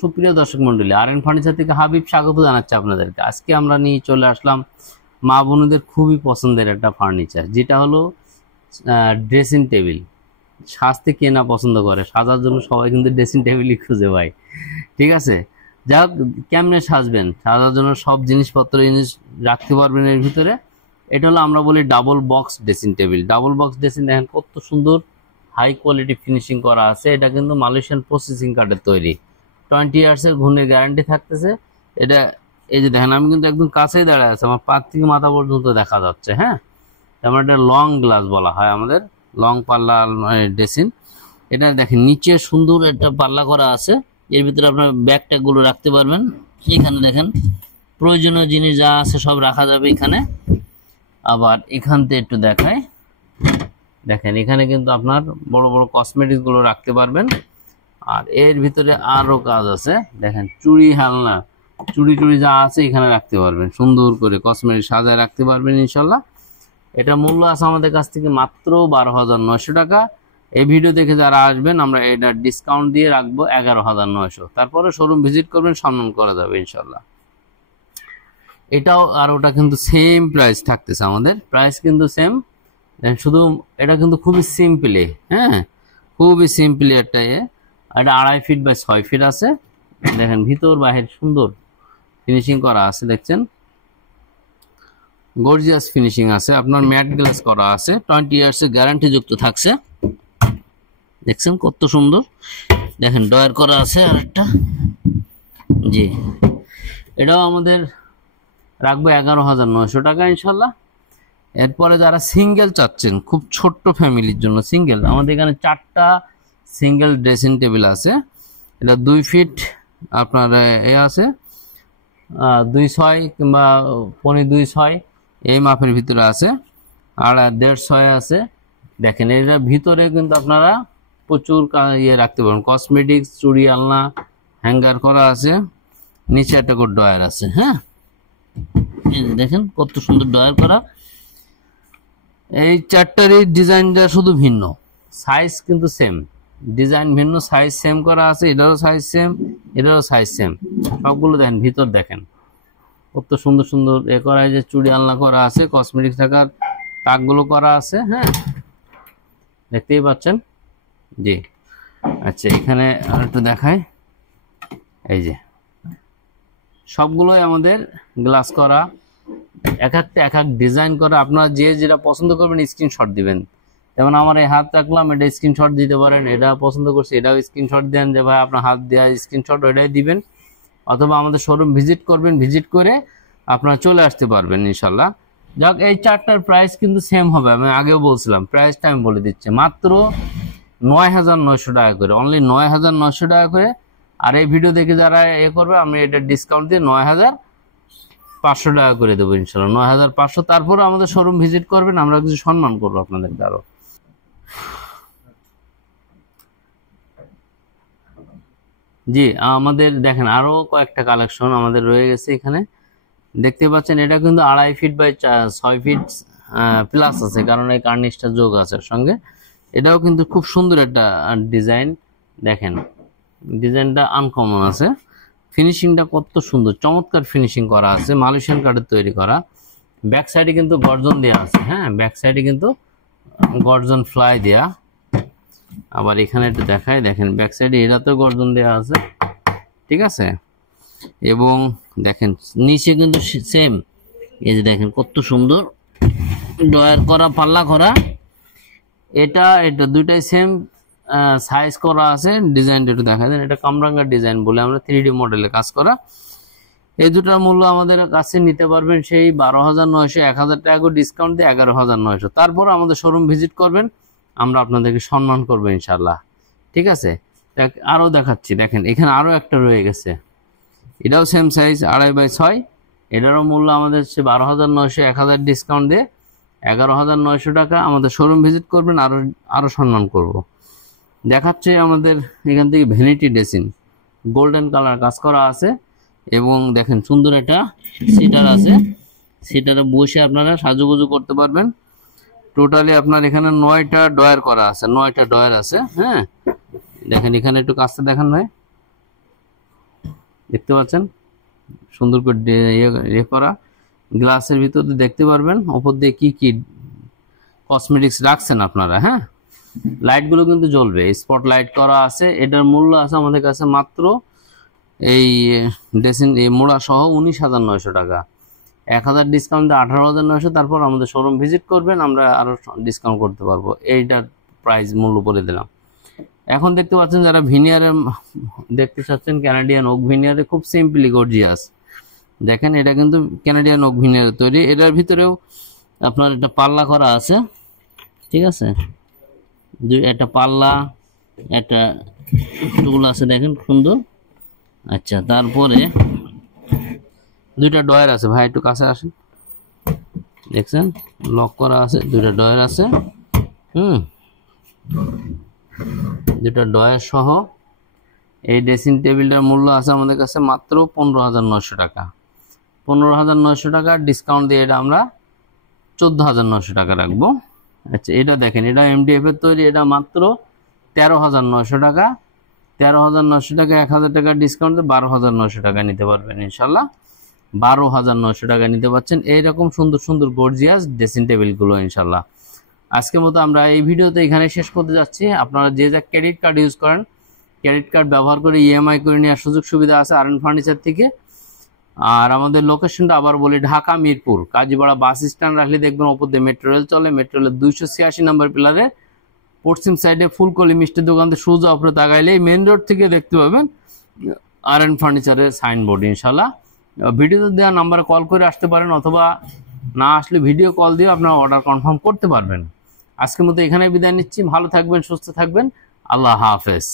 সুপ্রিয় দর্শক মন্ডলী, আরএন ফার্নিচার থেকে হাবিব স্বাগত জানাচ্ছি আপনাদেরকে। আজকে আমরা নিয়ে চলে আসলাম মা বোনদের খুবই পছন্দের একটা ফার্নিচার, যেটা হলো ড্রেসিং টেবিল। সাজতে কে না পছন্দ করে, সাজার জন্য সবাই কিন্তু ড্রেসিং টেবিলই খুঁজে পায়। ঠিক আছে, যা হোক, কেমনে সাজবেন, সাজার জন্য সব জিনিসপত্র রাখতে পারবেন এর ভিতরে। এটা হলো আমরা বলি double box dressing table. Double box dressing দেখেন কত সুন্দর হাই কোয়ালিটি ফিনিশিং করা আছে। এটা কিন্তু মালয়েশিয়ান প্রসেসিং কার্ডের তৈরি, 20 ইয়ার্সের ঘূর্ণির গ্যারান্টি থাকতেছে। এটা এই যে দেখেন, আমি কিন্তু একদম কাছেই দাঁড়ায় আছে, আমার পা থেকে মাথা পর্যন্ত দেখা যাচ্ছে। হ্যাঁ, তারপর এটা লং গ্লাস বলা হয় আমাদের, লং পাল্লা ড্রেসিং। এটা দেখেন নিচে সুন্দর একটা পাল্লা করা আছে, এর ভিতরে আপনার ব্যাগ ট্যাগগুলো রাখতে পারবেন। এখানে দেখেন প্রয়োজনীয় জিনিস যা আছে সব রাখা যাবে এখানে। আবার এখান থেকে একটু দেখায়, দেখেন এখানে কিন্তু আপনার বড় বড় কসমেটিক্স গুলো রাখতে পারবেন। আর এর ভিতরে আরো কাজ আছে, দেখেন চুড়ি হালনা চুড়ি যা আছে এখানে রাখতে পারবেন, সুন্দর করে কসমেটিক সাজায় রাখতে পারবেন ইনশাল্লাহ। এটা মূল্য আছে আমাদের কাছ থেকে মাত্র 12,900 টাকা। এই ভিডিও দেখে যারা আসবেন আমরা এটা ডিসকাউন্ট দিয়ে রাখবো 11,900। তারপরে শোরুম ভিজিট করবেন, সম্মান করা যাবে ইনশাল্লাহ। এটাও আর ওটা কিন্তু সেম প্রাইস থাকতেছে, আমাদের প্রাইস কিন্তু সেম। শুধু এটা কিন্তু খুবই সিম্পলি, হ্যাঁ খুবই সিম্পলি একটা এটা 2.5 ফিট বাই 6 ফিট আছে। দেখেন ভিতর বাহির সুন্দর ফিনিশিং করা আছে, দেখছেন গর্জিয়াস ফিনিশিং আছে। আপনার ম্যাট গ্লাস করা আছে, 20 ইয়ার্সের গ্যারান্টি যুক্ত থাকছে। দেখছেন কত সুন্দর, দেখেন ডয়ার করা আছে আরেকটা। জি, এটাও আমাদের রাখবো 11,900 টাকা ইনশাল্লাহ। এরপরে যারা সিঙ্গেল চাচ্ছেন, খুব ছোট্ট ফ্যামিলির জন্য সিঙ্গেল, আমাদের এখানে 4টা সিঙ্গেল ড্রেসিং টেবিল আছে। এটা 2 ফিট আপনার আছে 2.6 কিংবা 2.6 এই মাপের ভিতরে আছে, আর 1.5 আছে। দেখেন এটার ভিতরে কিন্তু আপনারা প্রচুর রাখতে পারেন, কসমেটিক্স, চুড়ি আলনা হ্যাঙ্গার করা আছে, নিচে একটা করে ডয়ার আছে। হ্যাঁ, দেখেন কত সুন্দর ডয়ার করা। এই 4টারই ডিজাইনটা শুধু ভিন্ন, সাইজ কিন্তু সেম, ডিজাইন ভিন্ন, সাইজ সেম করা আছে। এটারও সাইজ সেম, এটারও সাইজ সেম, সবগুলো দেখেন ভিতর দেখেন কত সুন্দর সুন্দর করা, যে চুড়ি আলনা করা আছে, কসমেটিক্স টাকার তাকগুলো করা আছে। হ্যাঁ, দেখতেই পাচ্ছেন। জি, আচ্ছা এখানে আর একটু দেখায়, এই যে সবগুলোই আমাদের গ্লাস করা, এক এক ডিজাইন করা। আপনারা যে যেটা পছন্দ করবেন স্ক্রিনশট দিবেন। যেমন আমার এই হাত রাখলাম, এটা স্ক্রিনশট দিতে পারেন। এটা পছন্দ করছি, এটাও স্ক্রিনশট দেন, যে ভাই আপনার হাত দেওয়া স্ক্রিনশট ওইটাই দিবেন। অথবা আমাদের শোরুম ভিজিট করবেন, ভিজিট করে আপনারা চলে আসতে পারবেন ইনশাল্লাহ। যাক, এই 4টার প্রাইস কিন্তু সেম হবে, আমি আগেও বলছিলাম, প্রাইসটা আমি বলে দিচ্ছি, মাত্র 9,900 টাকা করে, অনলি 9,900 টাকা করে। আর এই ভিডিও দেখে যারা করবে, আমি এটা ডিসকাউন্ট দিয়ে 9,500 টাকা করে দেবো ইনশাল্লাহ, 9,500। তারপরে আমাদের শোরুম ভিজিট করবেন, আমরা কিছু সম্মান করবো আপনাদেরকে আরো। জি, আমাদের দেখেন আরো কয়েকটা কালেকশন আমাদের রয়ে গেছে এখানে, দেখতে পাচ্ছেন। এটা কিন্তু 2.5 ফিট বাই 6 ফিট প্লাস আছে, কারণ এই কার্নিশটা যোগ আছে সঙ্গে। এটাও কিন্তু খুব সুন্দর একটা ডিজাইন, দেখেন ডিজাইনটা আনকমন আছে, ফিনিশিংটা কত সুন্দর, চমৎকার ফিনিশিং করা আছে, মালয়েশিয়ান কাঠের তৈরি করা। ব্যাক সাইডে কিন্তু গর্জন দেওয়া আছে, হ্যাঁ ব্যাক সাইডে কিন্তু গর্জন ফ্লাই দেয়া। আবার এখানে একটু দেখায়, দেখেন ব্যাক সাইডে এটাতেও গর্জন দেওয়া আছে, ঠিক আছে। এবং দেখেন নিচে কিন্তু সেম, এই যে দেখেন কত সুন্দর ডয়ার করা, পাল্লা করা। এটা দুইটাই সেম সাইজ করা আছে। ডিজাইনটা একটু দেখা দেন, এটা কামরাঙ্গার ডিজাইন বলে আমরা 3D মডেলে কাজ করা। এই দুটার মূল্য আমাদের কাছে নিতে পারবেন সেই 12,900, 1,000 টাকা করে ডিসকাউন্ট দিয়ে 11,900। তারপর আমাদের শোরুম ভিজিট করবেন, আমরা আপনাদেরকে সম্মান করবো ইনশাল্লাহ, ঠিক আছে। আরো দেখাচ্ছি, দেখেন এখানে আরো একটা রয়ে গেছে, এটাও সেম সাইজ 2.5 বাই 6। এটারও মূল্য আমাদের 12,900, 1,000 ডিসকাউন্ট দিয়ে 11,900 টাকা। আমাদের শোরুম ভিজিট করবেন, আরো সম্মান করব। দেখাচ্ছে আমাদের এখান থেকে ভ্যানিটি ড্রেসিং, গোল্ডেন কালার কাজ করা আছে। এবং দেখেন সুন্দর একটা সিটার আছে, সিটারে বসে আপনারা সাজুগুজু করতে পারবেন। টোটালি আপনার এখানে 9টা ডয়ার করা আছে, 9টা ডয়ার আছে। হ্যাঁ, দেখেন এখানে একটু কাজটা দেখান ভাই, দেখতে পাচ্ছেন সুন্দর করে ইয়ে করা। গ্লাসের ভিতরে দেখতে পারবেন ওপর দিয়ে কি কি কসমেটিক্স রাখছেন আপনারা। হ্যাঁ, লাইটগুলো কিন্তু জ্বলবে, স্পট লাইট করা আছে। এটার মূল্য আছে আমাদের কাছে মাত্র এই ড্রেসিং এই মোড়া সহ 19,900 টাকা। 1,000 ডিসকাউন্টে 18,900। তারপর আমাদের শোরুম ভিজিট করবেন, আমরা আরো ডিসকাউন্ট করতে পারবো। এইটার প্রাইস মূল্য বলে দিলাম। এখন দেখতে পাচ্ছেন যারা ভিনিয়ারে দেখতে চাচ্ছেন, ক্যানাডিয়ান ওক ভিনিয়ারে খুব সিম্পলি গর্জিয়াস। দেখেন এটা কিন্তু ক্যানাডিয়ান ওক ভিনিয়ারে তৈরি। এটার ভিতরেও আপনার একটা পাল্লা করা আছে, ঠিক আছে, একটা পাল্লা একটা টুল আছে, দেখেন সুন্দর। আচ্ছা, তারপরে দুইটা ডয়ার আছে। ভাই একটু কাছে আসেন, দেখছেন লক করা আছে, দুইটা ডয়ার আছে। দুটা ডয়ার সহ এই ড্রেসিং টেবিলটার মূল্য আছে আমাদের কাছে মাত্র 15,900 টাকা। 15,900 টাকা ডিসকাউন্ট দিয়ে এটা আমরা 14,900 টাকা রাখবো। আচ্ছা, এটা দেখেন, এটা MDF এর তৈরি, এটা মাত্র 13,900 টাকা। 13,900 টাকা 1,000 টাকা ডিসকাউন্টে 12,900 টাকা নিতে পারবেন ইনশাল্লাহ। 12,900 টাকা নিতে পারছেন এইরকম সুন্দর সুন্দর গর্জিয়াস ড্রেসিং টেবিলগুলো ইনশাল্লাহ। আজকের মতো আমরা এই ভিডিওতে এখানে শেষ করতে যাচ্ছি। আপনারা যে যা ক্রেডিট কার্ড ইউজ করেন, ক্রেডিট কার্ড ব্যবহার করে EMI করে নেওয়ার সুযোগ সুবিধা আছে আরএন ফার্নিচার থেকে। আর আমাদের লোকেশনটা আবার বলি, ঢাকা মিরপুর কাজীপাড়া বাস স্ট্যান্ড রাখলে দেখবেন ওপর দিয়ে মেট্রো রেল চলে। মেট্রো রেলের 286 নম্বর পিলারে পশ্চিম সাইডে ফুলকলি মিষ্টির দোকান থেকে সোজা উপরে তাকাইলে মেন রোড থেকে দেখতে পাবেন আরএন ফার্নিচারের সাইনবোর্ড ইনশাল্লাহ। ভিডিওতে দেওয়া নাম্বারে কল করে আসতে পারেন, অথবা না আসলে ভিডিও কল দিয়ে আপনারা অর্ডার কনফার্ম করতে পারবেন। আজকের মতো এখানে বিদায় নিচ্ছি। ভালো থাকবেন, সুস্থ থাকবেন। আল্লাহ হাফেজ।